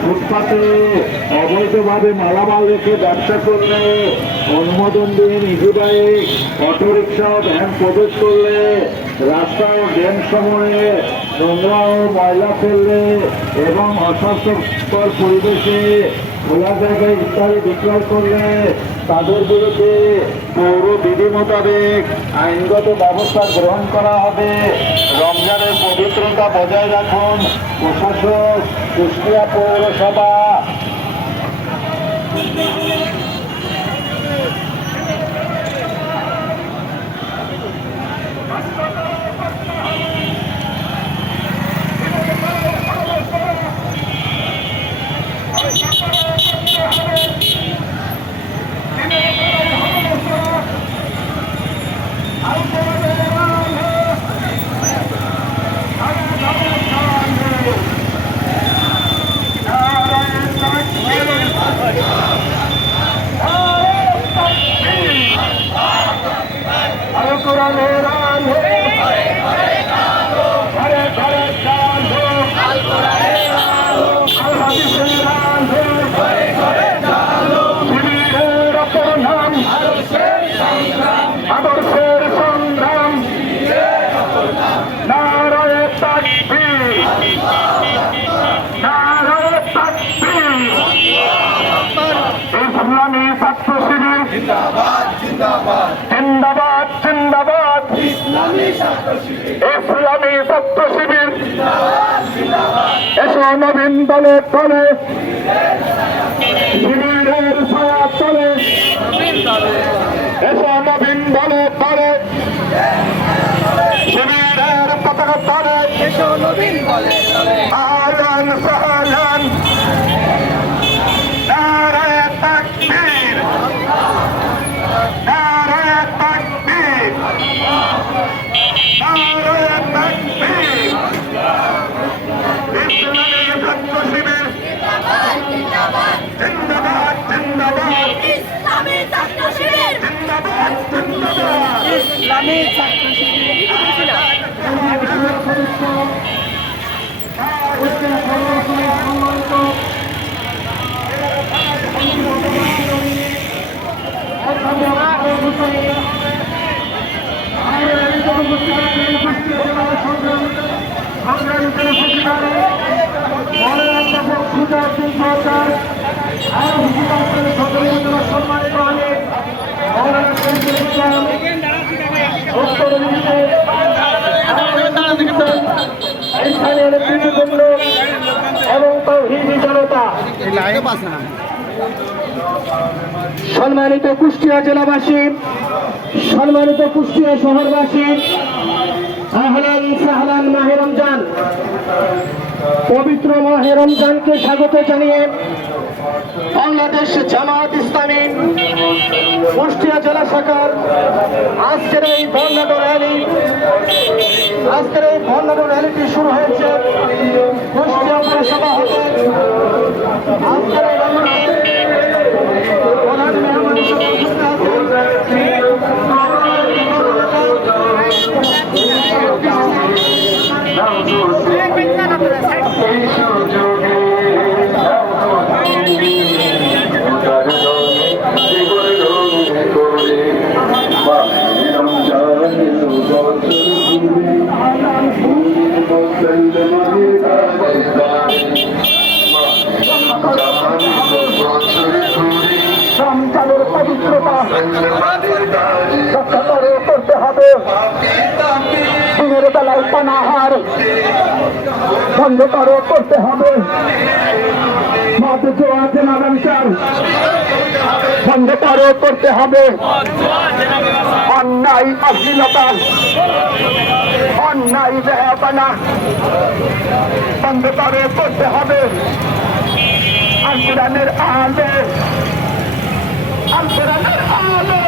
ফুটপাতে অবৈধভাবে মালামাল রেখে ব্যবসা করলে, অনুমোদন দিয়ে নিজে বাইক, অটোরিকশা ও ভ্যান প্রবেশ করলে, রাস্তা ও ড্রেন সময়ে নোংরা ও ময়লা ফেললে এবং অস্বাস্থ্যকর পরিবেশে খোলা জায়গায় ইত্যাদি বিক্রয় করলে তাদের বিরুদ্ধে পৌর বিধি মোতাবেক আইনগত ব্যবস্থা গ্রহণ করা হবে। রমজানের পবিত্রতা বজায় রাখুন। প্রশাসক, কুষ্টিয়া পৌরসভা। জিন্দাবাদ জিন্দাবাদ ইসলামী ছাত্র শিবির। এসো নবীন দলে দলে শিবিরের ছায়া তলে, এসো নবীন দলে দলে শিবিরের পতাকা তলে, এসো নবীন দলে দলে আহলান সাহলান নারায়ে তাকবীর নারায়ে তাকবীর নারায়ে তাকবীর। ইসলামী ছাত্র শিবির জিন্দাবাদ জিন্দাবাদ ইসলামী ছাত্র শিবির জিন্দাবাদ জিন্দাবাদ ইসলামী ছাত্র শিবির। এবং তৌহিদি জনতা, সম্মানিত কুষ্টিয়া জেলাবাসী, সম্মানিত কুষ্টিয়া শহরবাসী, আহলান সাহলান মাহে রমজান। পবিত্র মাহে রমজানকে স্বাগত জানিয়ে বাংলাদেশ জামাত ইসলামী কুষ্টিয়া জেলা শাখার আজকের এই বর্ণাঢ্য র্যালিটি শুরু হয়েছে কুষ্টিয়া পৌরসভা হতে। আজকের এই প্রধান মেহমান হিসেবে উপস্থিত রমজানের পবিত্রতা রক্ষা করে করতে হবে। দিনের বেলায় পানাহার বন্ধ করে করতে হবে। মদ জোয়া জেনাবা বিচার বন্ধ করে করতে হবে। অন্যায় অশ্লীলতা, অন্যায় বেহায়াপনা বন্ধ করে করতে হবে। আল কোরআনের আলো, আল কোরআনের আলো,